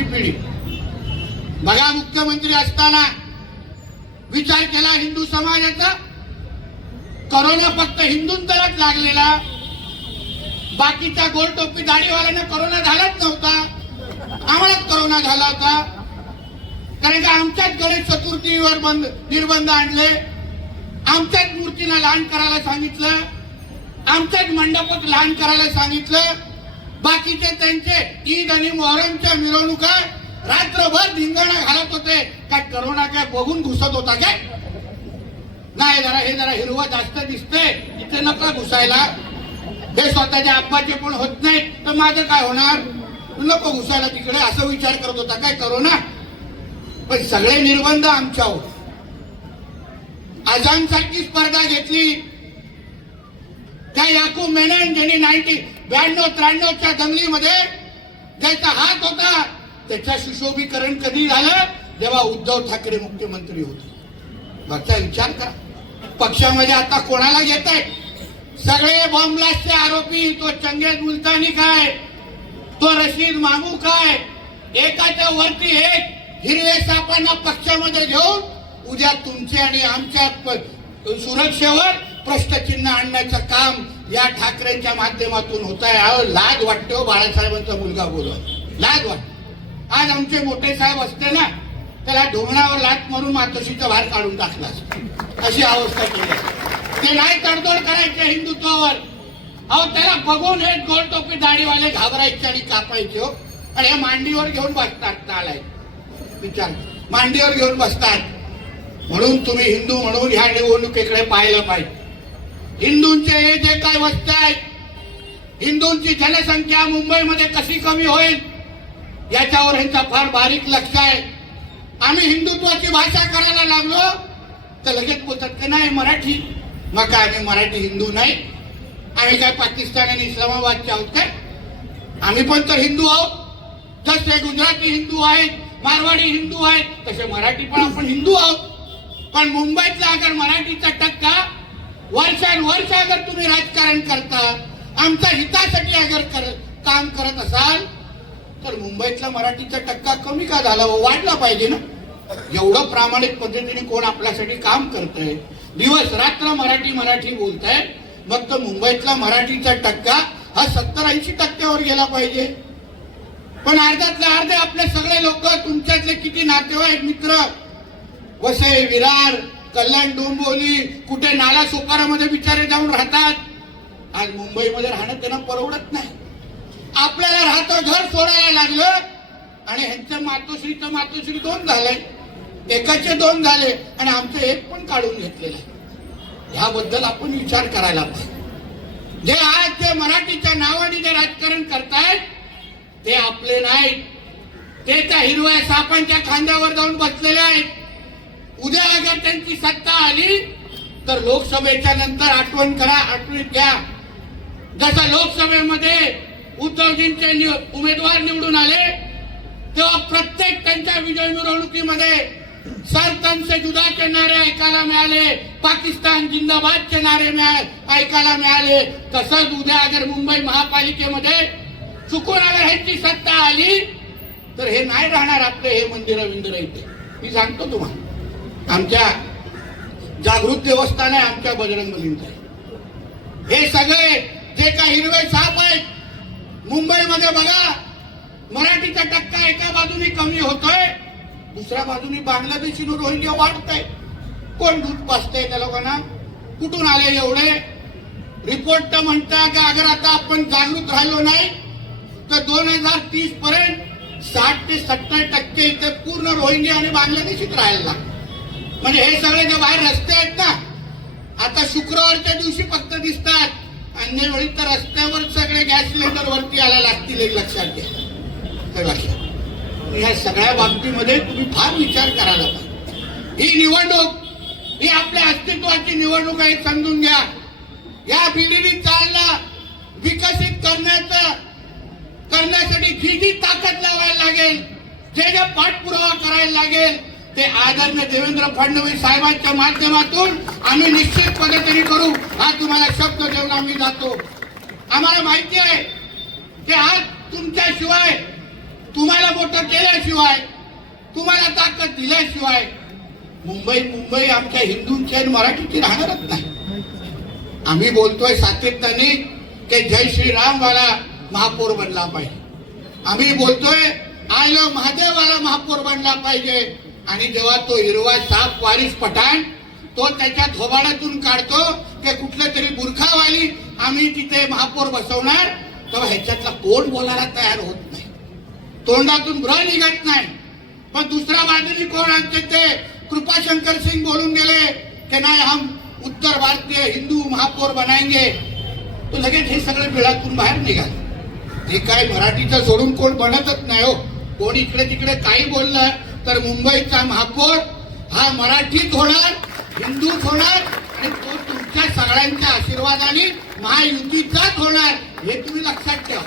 आजची पिढी बघा, मुख्यमंत्री असताना विचार केला हिंदू समाजाचा? कोरोना फक्त हिंदूंतरच लागलेला, बाकीच्या गोल टोपी दाढीवाल्यांना कोरोना झालाच नव्हता, आम्हालाच कोरोना झाला होता. कारण का आमच्याच गणेश चतुर्थीवर निर्बंध आणले, आमच्याच मूर्तीला लहान करायला सांगितलं, आमच्याच मंडपात लहान करायला सांगितलं. बाकीचे त्यांचे ईद आणि मोहरमच्या मिरवणुका रात्रभर धिंगाणा घालत होते. काय करोना काय बघून घुसत होता काय? नाही, जरा हिरवं जास्त दिसतंय, इथे नका घुसायला. हे स्वतःच्या आप्पाचे पण होत नाही तर माझं काय होणार, नको घुसायला तिकडे, असं विचार करत होता काय करोना? पण सगळे निर्बंध आमच्यावर. अजान सारखी स्पर्धा घेतली त्या याकूब मेनन ज्यांनी 92-93च्या दंगलीमध्ये ज्याचा हात होता, त्याचं सुशोभीकरण कधी झालं? जेव्हा उद्धव ठाकरे मुख्यमंत्री होते. वरचा विचार करा, पक्षामध्ये आता कोणाला घेत आहे? सगळे बॉम्ब ब्लास्टचे आरोपी, तो चंगेज मुलतानी काय, तो रशीद मामू काय, एकाच्या वरती एक हिरवे सापांना पक्षामध्ये घेऊन उद्या तुमचे आणि आमच्या सुरक्षेवर प्रश्नचिन्ह आणण्याचं काम या ठाकरेंच्या माध्यमातून होत आहे. लाज वाटते हो बाळासाहेबांचा मुलगा बोलवा, लाज वाटते. आज आमचे मोठे साहेब असते ना, त्याला ढोंगणावर लात मारून मातोश्रीचा बाहेर काढून टाकला, अशी अवस्था केली. ते नाही तडजोड करायचे हिंदुत्वावर. अहो त्याला बघून हे गोल टोपी दाढीवाले घाबरायचे आणि कापायचे हो. आणि हे मांडीवर घेऊन बसतात, नालाय विचार, मांडीवर घेऊन बसतात. म्हणून तुम्ही हिंदू म्हणून ह्या निवडणुकीकडे पाहायला पाहिजे. हिंदूंचे हे जे काय वस्त्या आहेत, हिंदूंची जनसंख्या मुंबईमध्ये कशी कमी होईल याच्यावर ह्यांचा फार बारीक लक्ष आहे. आम्ही हिंदुत्वाची भाषा करायला लागलो तर लगेच बोलतात की नाही मराठी. मग काय आम्ही मराठी हिंदू नाही? आम्ही काय पाकिस्तान आणि इस्लामाबादचे आहोत काय? आम्ही पण तर हिंदू आहोत. जसे गुजराती हिंदू आहेत, मारवाडी हिंदू आहेत, तसे मराठी पण आपण हिंदू आहोत. पण मुंबईतला अगर मराठीचा टक्का वर्षानुवर्ष अगर तुम्ही राजकारण करता, आमच्या हितासाठी अगर काम करत असाल तर मुंबईतला मराठीचा टक्का कमी का झाला? वाढला पाहिजे ना. एवढं प्रामाणिक पद्धतीने कोण आपल्यासाठी काम करतंय, दिवस रात्र मराठी बोलतंय, मग तर मुंबईतला मराठीचा टक्का हा 70-80% गेला पाहिजे. पण अर्ध्यातले अर्धे आपले सगळे लोक, तुमच्यातले किती नातेवाईक मित्र वसई, विरार, कल्याण, डोंबिवली, कुठे नाला सोपारामध्ये बिचारे जाऊन राहतात. आज मुंबईमध्ये राहणं त्यांना परवडत नाही. आपल्याला राहतं घर सोडायला लागलं आणि ह्यांचं मातोश्री 2 झाले, एकाचे 2 झाले आणि आमचं एक पण काढून घेतलेलं आहे. ह्याबद्दल आपण विचार करायला पाहिजे. जे आज ते मराठीच्या नावाने जे राजकारण करतायत ते आपले नाहीत, ते त्या हिरव्या सापांच्या खांद्यावर जाऊन बसलेले आहेत. उद्या अगर त्यांची सत्ता आली तर लोकसभेच्या नंतर आठवण करा, आठवणीत घ्या, जसं लोकसभेमध्ये उद्धवजींचे उमेदवार निवडून आले तेव्हा प्रत्येक त्यांच्या विजय मिरवणुकीमध्ये सर तन से जुदाचे नारे ऐकायला मिळाले, पाकिस्तान जिंदाबादचे नारे ऐकायला मिळाले. तसंच उद्या अगर मुंबई महापालिकेमध्ये चुकून अगर ह्यांची सत्ता आली तर हे नाही राहणार आपले हे मंदिर विंदिर इथे. मी सांगतो तुम्हाला, आमच्या जागृत देवस्थान आहे, आमच्या बजरंग बलींचं आहे. हे सगळे जे काही हिरवे साप आहेत मुंबईमध्ये बघा, मराठीचा टक्का एका बाजूने कमी होतोय, दुसऱ्या बाजूने बांगलादेशी रोहिंग्या वाढतंय. कोण दूध पाजतंय त्या लोकांना? कुठून आले एवढे? रिपोर्ट तर म्हणता की अगर आता आपण जागृत राहिलो नाही तर 2030 पर्यंत 60 ते 70% इथे पूर्ण रोहिंग्या आणि बांगलादेशीत राहायला लागतं. म्हणजे हे सगळे जे बाहेर रस्ते आहेत ना, आता शुक्रवारच्या दिवशी फक्त दिसतात, अन्य वेळी तर रस्त्यावर सगळे गॅस सिलेंडर वरती यायला लागतील. एक लक्षात घ्या, तर लक्षात. या सगळ्या बाबतीमध्ये तुम्ही फार विचार करायला पाहिजे. ही निवडणूक ही आपल्या अस्तित्वाची निवडणूक आहे, समजून घ्या. या बिल्डिंग चालला विकसित करण्यासाठी जी ताकद लावायला लागेल, जे पाठपुरावा करायला लागेल, ते आदरणीय देवेंद्र फडणवीस साहेबांच्या माध्यमातून आम्ही निश्चित पद्धतीने करू. हा तुम्हाला शब्द देऊन आम्ही जातो. आम्हाला माहिती आहे की आज तुमच्याशिवाय तुम्हाला मोठं केल्याशिवाय, तुम्हाला ताकद दिल्याशिवाय मुंबई आमच्या हिंदूंची आणि मराठीची राहणारच नाही. आम्ही बोलतोय सातत्याने की जय श्रीराम वाला महापौर बनला पाहिजे. आम्ही बोलतोय आय लव्ह महादेव वाला महापौर बनला पाहिजे. आणि जेव्हा तो हिरवा साप वारिस पठाण तो त्याच्या थोबाडातून काढतो की कुठलं तरी बुरखावाली आम्ही तिथे महापौर बसवणार, तेव्हा ह्याच्यातला कोण बोलायला तयार होत नाही, तोंडातून ब्र निघत नाही. पण दुसऱ्या बाजूने कोण आणते ते कृपाशंकर सिंग बोलून गेले की नाही हम उत्तर भारतीय हिंदू महापौर बनाएंगे. तो लगेच हे सगळे बिळातून बाहेर निघाले. हे काय मराठीचं सोडून कोण बनतच नाही हो. कोण इकडे तिकडे काही बोललं तर मुंबईचा महापौर हा मराठीत होणार, हिंदूच होणार आणि तो तुमच्या सगळ्यांच्या आशीर्वादाने महायुतीचाच होणार, हे तुम्ही लक्षात ठेवा.